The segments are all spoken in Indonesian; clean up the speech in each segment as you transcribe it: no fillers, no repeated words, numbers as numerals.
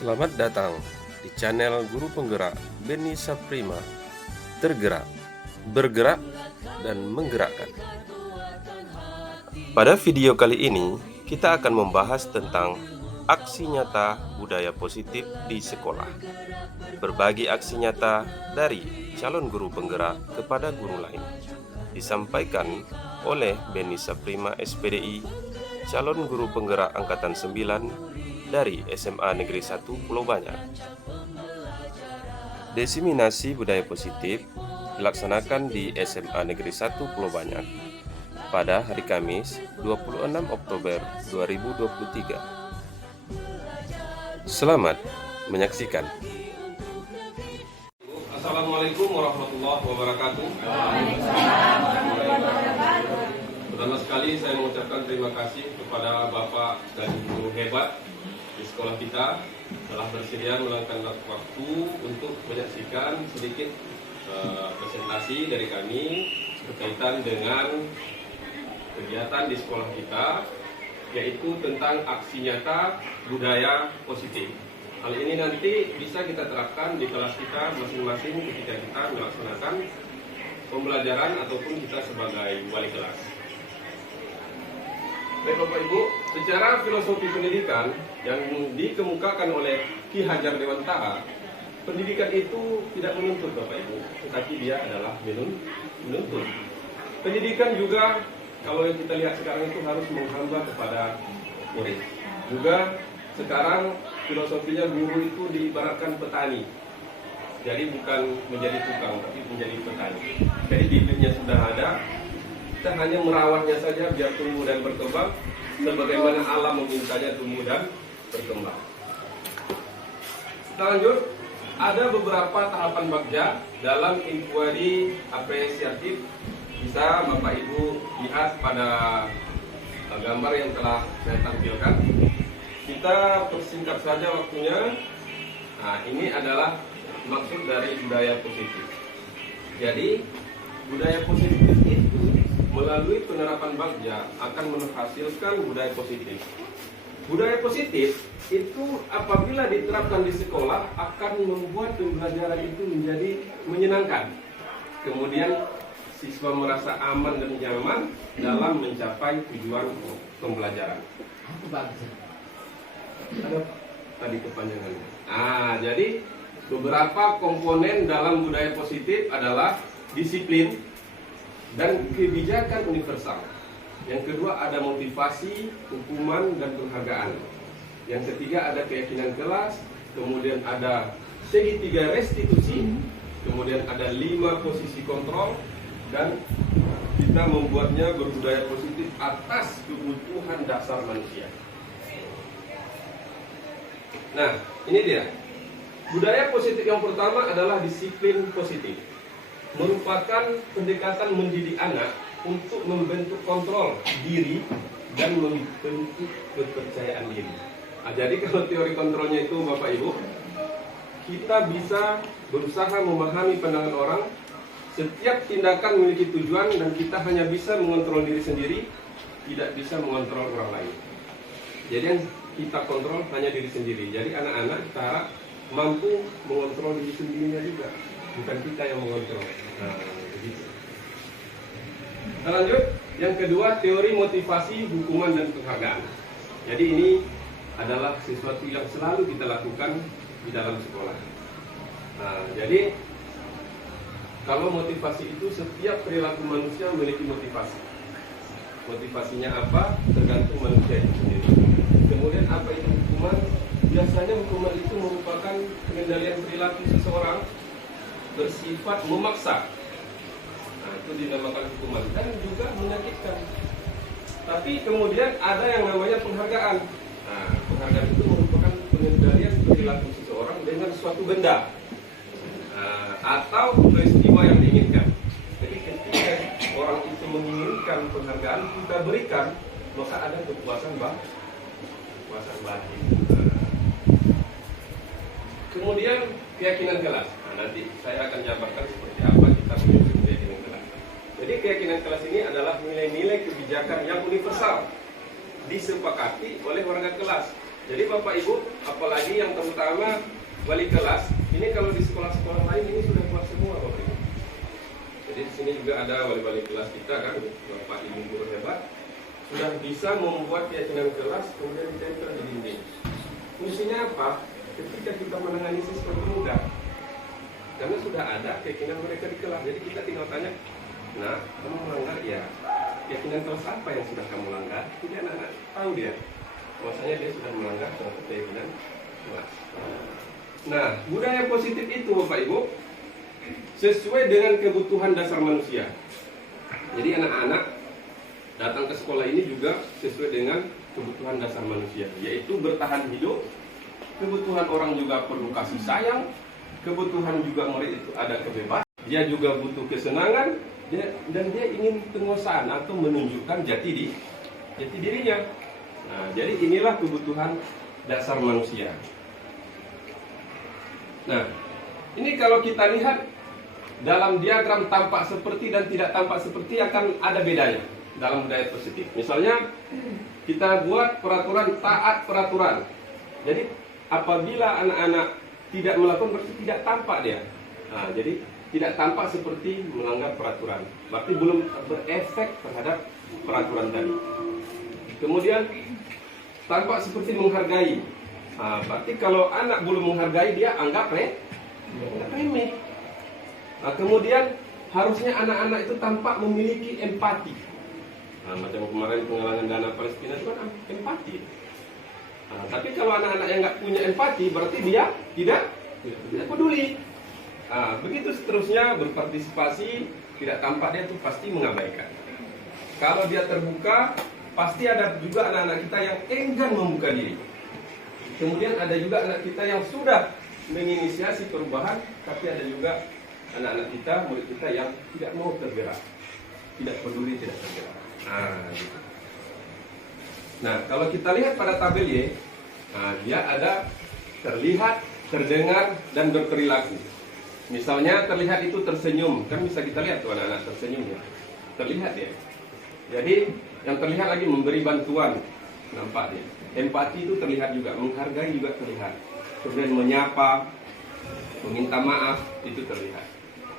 Selamat datang di channel Guru Penggerak Beni Saprima. Tergerak, bergerak, dan menggerakkan. Pada video kali ini, kita akan membahas tentang aksi nyata budaya positif di sekolah. Berbagi aksi nyata dari calon guru penggerak kepada guru lain. Disampaikan oleh Beni Saprima SPDI, calon guru penggerak Angkatan 9 dari SMA Negeri 1 Pulau Banyak. Diseminasi budaya positif dilaksanakan di SMA Negeri 1 Pulau Banyak pada hari Kamis 26 Oktober 2023. Selamat menyaksikan. Assalamualaikum warahmatullahi wabarakatuh. Pertama sekali saya mengucapkan terima kasih kepada Bapak dan Ibu hebat di sekolah kita telah bersedia meluangkan waktu untuk menyaksikan sedikit presentasi dari kami berkaitan dengan kegiatan di sekolah kita, yaitu tentang aksi nyata budaya positif. Hal ini nanti bisa kita terapkan di kelas kita masing-masing ketika kita melaksanakan pembelajaran ataupun kita sebagai wali kelas. Baik Bapak Ibu, secara filosofi pendidikan yang dikemukakan oleh Ki Hajar Dewantara, pendidikan itu tidak menuntut Bapak Ibu, tetapi dia adalah menuntut. Pendidikan juga, kalau yang kita lihat sekarang itu harus menghamba kepada murid. Juga sekarang filosofinya guru itu diibaratkan petani. Jadi bukan menjadi tukang, tapi menjadi petani. Jadi bibitnya sudah ada, kita hanya merawatnya saja biar tumbuh dan berkembang sebagaimana alam memintanya tumbuh dan berkembang. Kita lanjut, ada beberapa tahapan bagja dalam inquiry apresiatif. Bisa Bapak Ibu lihat pada gambar yang telah saya tampilkan. Kita persingkat saja waktunya. Nah, ini adalah maksud dari budaya positif. Jadi budaya positif itu melalui penerapan bagja akan menghasilkan budaya positif. Budaya positif itu apabila diterapkan di sekolah akan membuat pembelajaran itu menjadi menyenangkan. Kemudian siswa merasa aman dan nyaman dalam mencapai tujuan pembelajaran. Ada tadi kepanjangannya. Jadi beberapa komponen dalam budaya positif adalah disiplin dan kebijakan universal. Yang kedua ada motivasi, hukuman, dan penghargaan. Yang ketiga ada keyakinan kelas. Kemudian ada segitiga restitusi. Kemudian ada 5 posisi kontrol. Dan kita membuatnya berbudaya positif atas kebutuhan dasar manusia. Nah, ini dia. Budaya positif yang pertama adalah disiplin positif. Merupakan pendekatan mendidik anak untuk membentuk kontrol diri dan membentuk kepercayaan diri. Jadi kalau teori kontrolnya itu Bapak Ibu, kita bisa berusaha memahami pandangan orang. Setiap tindakan memiliki tujuan dan kita hanya bisa mengontrol diri sendiri, tidak bisa mengontrol orang lain. Jadi yang kita kontrol hanya diri sendiri. Jadi anak-anak kita harap mampu mengontrol diri sendirinya juga, bukan kita yang mengontrol. Begitu. Kita lanjut. Yang kedua, teori motivasi, hukuman, dan penghargaan. Jadi ini adalah sesuatu yang selalu kita lakukan di dalam sekolah. Jadi kalau motivasi itu setiap perilaku manusia memiliki motivasi. Motivasinya apa? Tergantung manusia itu sendiri. Kemudian apa itu hukuman? Biasanya hukuman itu merupakan pengendalian perilaku seseorang bersifat memaksa. Itu dinamakan hukuman dan juga menyakitkan. Tapi kemudian ada yang namanya penghargaan. Penghargaan itu merupakan pengendalian perilaku seseorang dengan suatu benda atau peristiwa yang diinginkan. Jadi ketika orang itu menginginkan penghargaan, kita berikan, maka ada kepuasan batin. Kemudian keyakinan kelas. Nanti saya akan jabarkan seperti apa kita menyusun keyakinan kelas. Jadi keyakinan kelas ini adalah nilai-nilai kebijakan yang universal disepakati oleh warga kelas Jadi Bapak Ibu, apalagi yang terutama wali kelas, ini kalau di sekolah-sekolah lain ini sudah buat semua Bapak Ibu. Jadi di sini juga ada wali-wali kelas kita kan, Bapak Ibu guru hebat, sudah bisa membuat keyakinan kelas kemudian ditempel di dinding. Fungsinya apa? Ketika kita menangani siswa muda, karena sudah ada keyakinan mereka di kelas, jadi kita tinggal tanya, nah kamu melanggar ya, keyakinan kelas apa yang sudah kamu langgar? Jadi anak-anak tahu dia, maksudnya dia sudah melanggar suatu keyakinan kelas. Nah, budaya positif itu Bapak Ibu sesuai dengan kebutuhan dasar manusia. Jadi anak-anak datang ke sekolah ini juga sesuai dengan kebutuhan dasar manusia, yaitu bertahan hidup. Kebutuhan orang juga perlu kasih sayang. Kebutuhan juga murid itu ada kebebasan. Dia juga butuh kesenangan, dan dia ingin penguasaan atau menunjukkan jati dirinya. Nah, jadi inilah kebutuhan dasar manusia. Nah, ini kalau kita lihat dalam diagram tampak seperti dan tidak tampak seperti akan ada bedanya dalam budaya positif. Misalnya kita buat peraturan, taat peraturan. Jadi apabila anak-anak tidak melakukan berarti tidak tampak dia. Nah, jadi tidak tampak seperti melanggar peraturan. Berarti belum berefek terhadap peraturan tadi. Kemudian tampak seperti menghargai. Nah, berarti kalau anak belum menghargai dia anggap remeh. Nah, kemudian harusnya anak-anak itu tampak memiliki empati. Nah, macam kemarin penggalangan dana Palestina itu kan empati. Nah, tapi kalau anak-anak yang nggak punya empati berarti dia tidak peduli. Nah, begitu seterusnya berpartisipasi, tidak tampak dia tuh pasti mengabaikan. Kalau dia terbuka, pasti ada juga anak-anak kita yang enggan membuka diri. Kemudian ada juga anak kita yang sudah menginisiasi perubahan, tapi ada juga anak-anak kita, murid kita yang tidak mau tergerak, tidak peduli, tidak tergerak. Nah, gitu. Nah, kalau kita lihat pada tabel Y, nah, dia ada terlihat, terdengar, dan berperilaku. Misalnya terlihat itu tersenyum, kan bisa kita lihat tuh anak-anak tersenyum ya, terlihat ya. Jadi yang terlihat lagi memberi bantuan, nampak ya. Empati itu terlihat juga, menghargai juga terlihat. Kemudian menyapa, meminta maaf itu terlihat.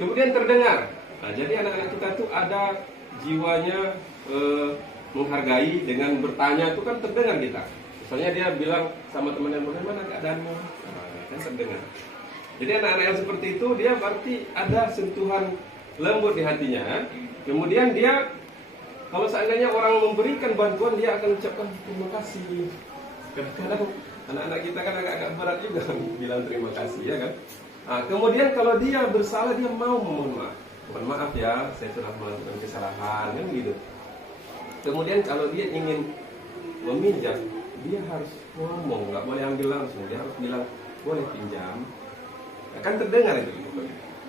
Kemudian terdengar. Nah, jadi anak-anak kita tuh ada jiwanya menghargai dengan bertanya itu kan terdengar kita. Misalnya dia bilang sama temannya bagaimana keadaanmu, kan terdengar. Jadi anak-anak yang seperti itu dia berarti ada sentuhan lembut di hatinya. Kan? Kemudian dia kalau seandainya orang memberikan bantuan dia akan ucapkan terima kasih. Kadang-kadang anak-anak kita kan agak berat juga bilang terima kasih ya kan. Nah, kemudian kalau dia bersalah dia mau memohon maaf. Mohon maaf ya, saya sudah melakukan kesalahan kan gitu. Kemudian kalau dia ingin meminjam, dia harus ngomong, nggak boleh ambil langsung. Dia harus bilang boleh pinjam. Akan terdengar itu.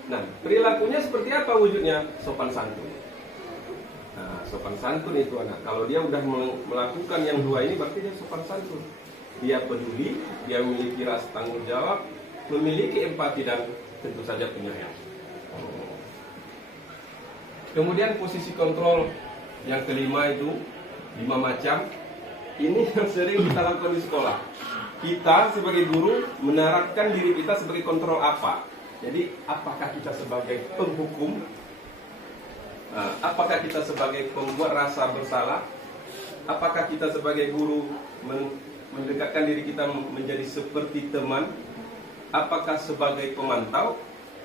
Nah, perilakunya seperti apa wujudnya? Sopan santun. Nah, sopan santun itu anak. Kalau dia udah melakukan yang dua ini, berarti dia sopan santun. Dia peduli, dia memiliki rasa tanggung jawab, memiliki empati dan tentu saja penyayang. Kemudian posisi kontrol yang kelima itu 5 macam. Ini yang sering kita lakukan di sekolah. Kita sebagai guru menerapkan diri kita sebagai kontrol apa? Jadi apakah kita sebagai penghukum? Apakah kita sebagai pembuat rasa bersalah? Apakah kita sebagai guru mendekatkan diri kita menjadi seperti teman? Apakah sebagai pemantau?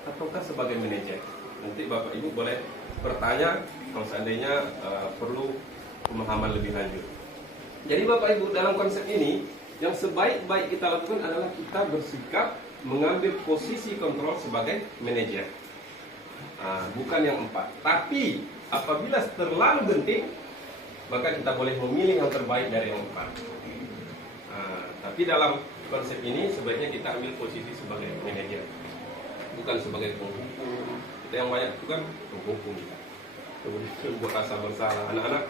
Ataukah sebagai manajer? Nanti Bapak Ibu boleh bertanya kalau seandainya perlu pemahaman lebih lanjut. Jadi Bapak Ibu dalam konsep ini yang sebaik-baik kita lakukan adalah kita bersikap mengambil posisi kontrol sebagai manajer. Bukan yang 4. Tapi apabila terlalu genting, maka kita boleh memilih yang terbaik dari yang 4. Tapi dalam konsep ini sebaiknya kita ambil posisi sebagai manajer, bukan sebagai penghukum. Kita yang banyak itu kan penghukum. Kemudian buat rasa bersalah. Anak-anak,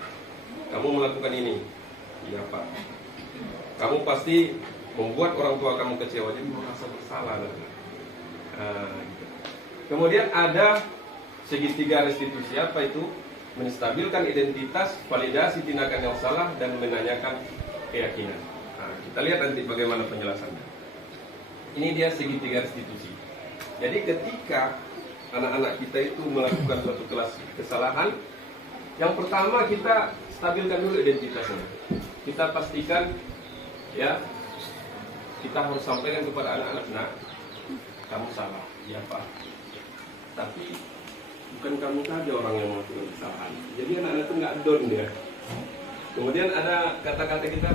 kamu melakukan ini, iya Pak. Kamu pasti membuat orang tua kamu kecewa, jadi merasa bersalah. Gitu. Kemudian ada segitiga restitusi, apa itu? Menstabilkan identitas, validasi tindakan yang salah, dan menanyakan keyakinan. Kita lihat nanti bagaimana penjelasannya. Ini dia segitiga restitusi. Jadi ketika anak-anak kita itu melakukan suatu kelas kesalahan, yang pertama kita stabilkan dulu identitasnya. Kita pastikan, ya, kita harus sampaikan kepada anak-anak, nah, kamu salah, ya Pak. Tapi bukan kamu saja orang yang melakukan kesalahan. Jadi anak-anak itu nggak down dia. Kemudian ada kata-kata kita,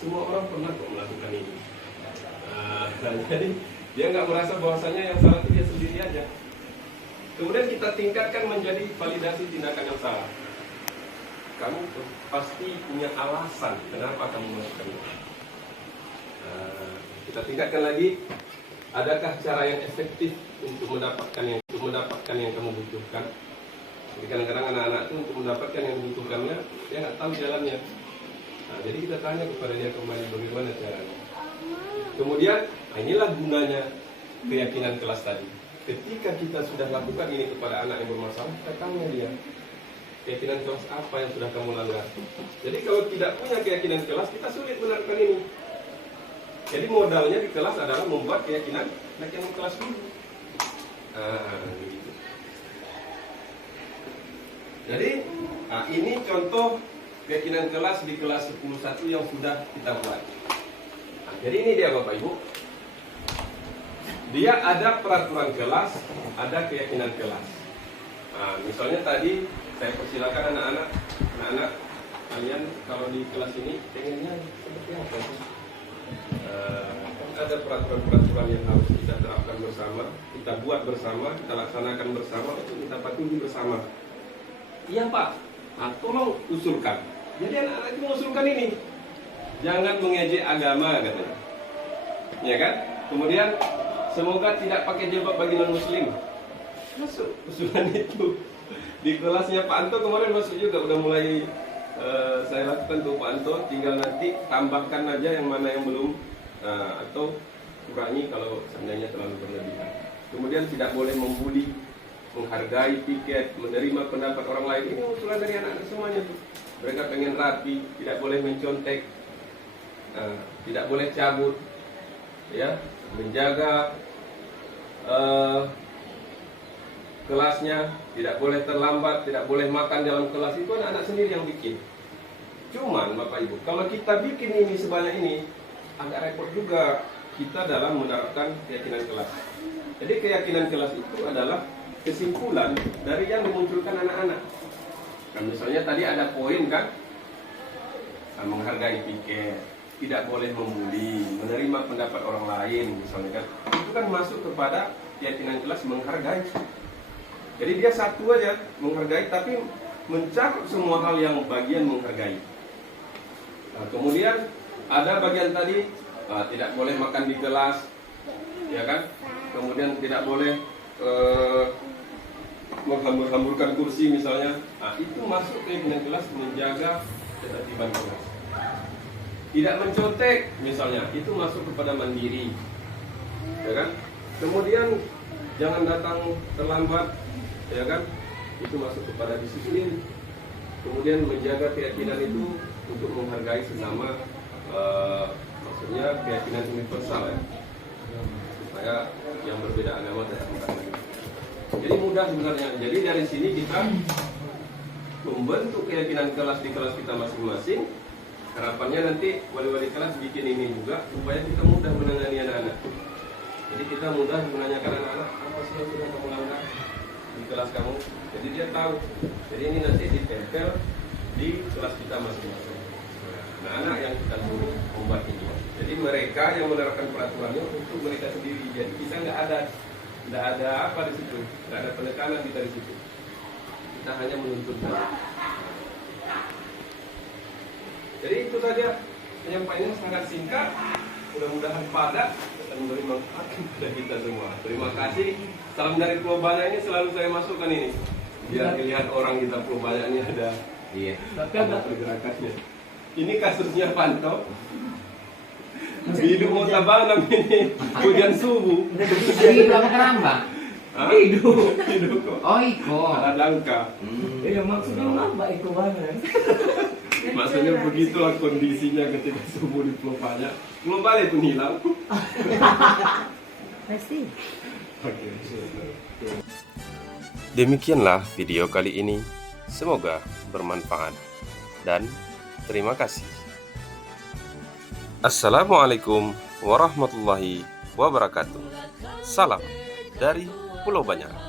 semua orang pernah kok melakukan ini. Nah, jadi dia nggak merasa bahwasanya yang salah itu dia sendiri aja. Kemudian kita tingkatkan menjadi validasi tindakan yang salah. Kamu pasti punya alasan kenapa kamu melakukan itu. Kita tingkatkan lagi, adakah cara yang efektif untuk mendapatkan yang kamu butuhkan? Jadi kadang-kadang anak-anak itu untuk mendapatkan yang dibutuhkannya, dia nggak tahu jalannya. Nah, jadi kita tanya kepada dia kembali bagaimana caranya. Kemudian, inilah gunanya keyakinan kelas tadi. Ketika kita sudah lakukan ini kepada anak yang bermasalah, kita tanya dia, keyakinan kelas apa yang sudah kamu langgar? Jadi kalau tidak punya keyakinan kelas, kita sulit melakukan ini. Jadi modalnya di kelas adalah membuat keyakinan kelas dulu. Gitu. Jadi ini contoh keyakinan kelas di kelas 10.1 yang sudah kita buat. Jadi ini dia Bapak Ibu. Dia ada peraturan kelas, ada keyakinan kelas. Misalnya tadi saya persilakan anak-anak kalian kalau di kelas ini pengennya seperti apa sih? Ada peraturan-peraturan yang harus kita terapkan bersama, kita buat bersama, kita laksanakan bersama, untuk kita patuhi bersama. Iya Pak, tolong usulkan. Jadi anak-anak itu mengusulkan ini. Jangan mengejek agama katanya. Ya kan? Kemudian semoga tidak pakai jilbab bagi non-muslim. Masuk usulan itu. Di kelasnya Pak Anto kemarin masuk juga, udah mulai saya lakukan tuh Pak Anto, tinggal nanti tambahkan aja yang mana yang belum, atau kurangi kalau seandainya terlalu berlebihan. Kemudian tidak boleh membuli, menghargai tiket, menerima pendapat orang lain. Ini usulan dari anak-anak semuanya tuh. Mereka pengen rapi, tidak boleh mencontek, tidak boleh cabut, ya, menjaga kelasnya, tidak boleh terlambat, tidak boleh makan dalam kelas. Itu anak-anak sendiri yang bikin. Cuman Bapak Ibu, kalau kita bikin ini sebanyak ini, agak repot juga kita dalam menerapkan keyakinan kelas. Jadi keyakinan kelas itu adalah kesimpulan dari yang dimunculkan anak-anak. Kan misalnya tadi ada poin kan, menghargai piket, tidak boleh membuli, menerima pendapat orang lain misalnya kan. Itu kan masuk kepada keyakinan kelas menghargai. Jadi dia satu aja, menghargai, tapi mencakup semua hal yang bagian menghargai. Nah, kemudian ada bagian tadi, tidak boleh makan di kelas, ya kan? Kemudian tidak boleh menghambur-hamburkan kursi misalnya. Nah, itu masuk keyakinan kelas menjaga ketertiban kelas. Tidak mencontek misalnya, itu masuk kepada mandiri, ya kan? Kemudian jangan datang terlambat, ya kan? Itu masuk kepada disiplin. Kemudian menjaga keyakinan itu untuk menghargai sesama, maksudnya keyakinan universal ya, supaya yang berbeda agama tidak menghargai. Jadi mudah sebenarnya. Jadi dari sini kita membentuk keyakinan kelas di kelas kita masing-masing. Harapannya nanti wali-wali kelas bikin ini juga supaya kita mudah menangani anak-anak. Jadi kita mudah menanyakan anak-anak, apa sih yang sudah kamu langgar di kelas kamu. Jadi dia tahu. Jadi ini nanti ditempel di kelas kita masing-masing. Nah, anak yang kita suruh membuat ini. Jadi mereka yang menerapkan peraturannya untuk mereka sendiri. Jadi kita nggak ada apa di situ, nggak ada penekanan kita di situ. Kita hanya menuntut saja. Jadi itu saja penyampaiannya, sangat singkat, mudah-mudahan padat dan memberi manfaat kepada kita semua. Terima kasih. Salam dari Pulau Banyak ini selalu saya masukkan ini, biar dilihat orang kita Pulau Banyak ini ada. Iya. Ada pergerakannya. Ini kasusnya Panto. Hidup mau tabanam ini hujan subuh. Hidup apa keramba? Hidup kok. Oh iko. Ada langka. Iya maksudnya apa iko banget? Maksudnya begitulah kondisinya ketika subuh di Pulau Banyak. Pulau Bali pun hilang. Pasti. Oke. Demikianlah video kali ini. Semoga bermanfaat. Dan terima kasih. Assalamualaikum warahmatullahi wabarakatuh. Salam dari Pulau Banyak.